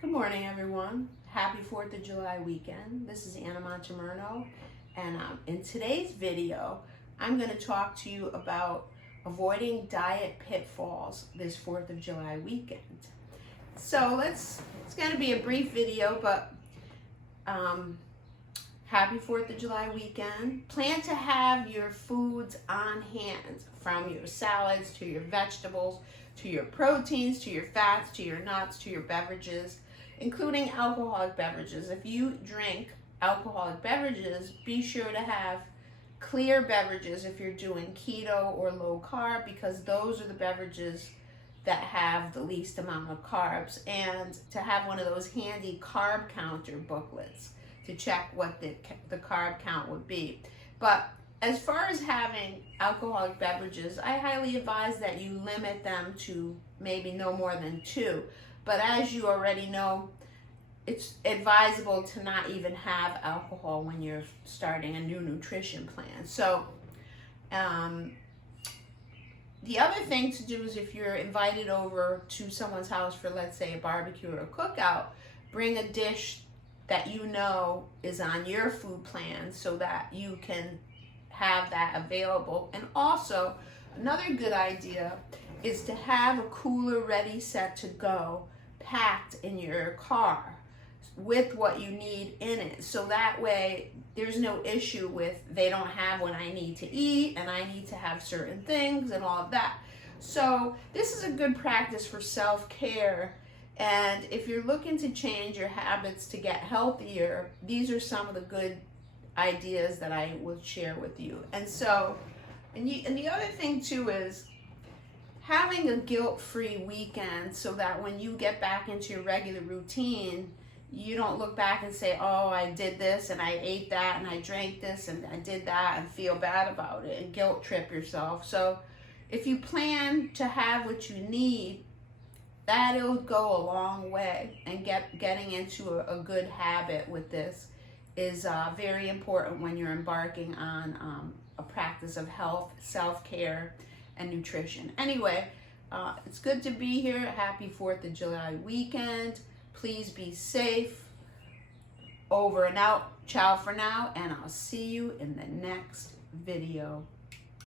Good morning, everyone. Happy 4th of July weekend. This is Anna Montemurno, and in today's video, I'm going to talk to you about avoiding diet pitfalls this 4th of July weekend. So it's going to be a brief video, but happy 4th of July weekend. Plan to have your foods on hand, from your salads to your vegetables, to your proteins, to your fats, to your nuts, to your beverages, including alcoholic beverages. If you drink alcoholic beverages, be sure to have clear beverages if you're doing keto or low carb, because those are the beverages that have the least amount of carbs, and to have one of those handy carb counter booklets to check what the carb count would be. But as far as having alcoholic beverages, I highly advise that you limit them to maybe no more than 2. But as you already know, it's advisable to not even have alcohol when you're starting a new nutrition plan. So the other thing to do is, if you're invited over to someone's house for, let's say, a barbecue or a cookout, bring a dish that you know is on your food plan so that you can have that available. And also, another good idea is to have a cooler ready, set to go, packed in your car with what you need in it, so that way there's no issue with they don't have what I need to eat and I need to have certain things and all of that. So this is a good practice for self-care, and if you're looking to change your habits to get healthier, these are some of the good ideas that I will share with you. And so, and the other thing too is having a guilt-free weekend, so that when you get back into your regular routine, you don't look back and say, oh, I did this and I ate that and I drank this and I did that, and feel bad about it and guilt trip yourself. So if you plan to have what you need, that'll go a long way, and getting into a good habit with this is very important when you're embarking on a practice of health, self-care, and nutrition. Anyway, it's good to be here. Happy 4th of July weekend. Please be safe. Over and out. Ciao for now, and I'll see you in the next video.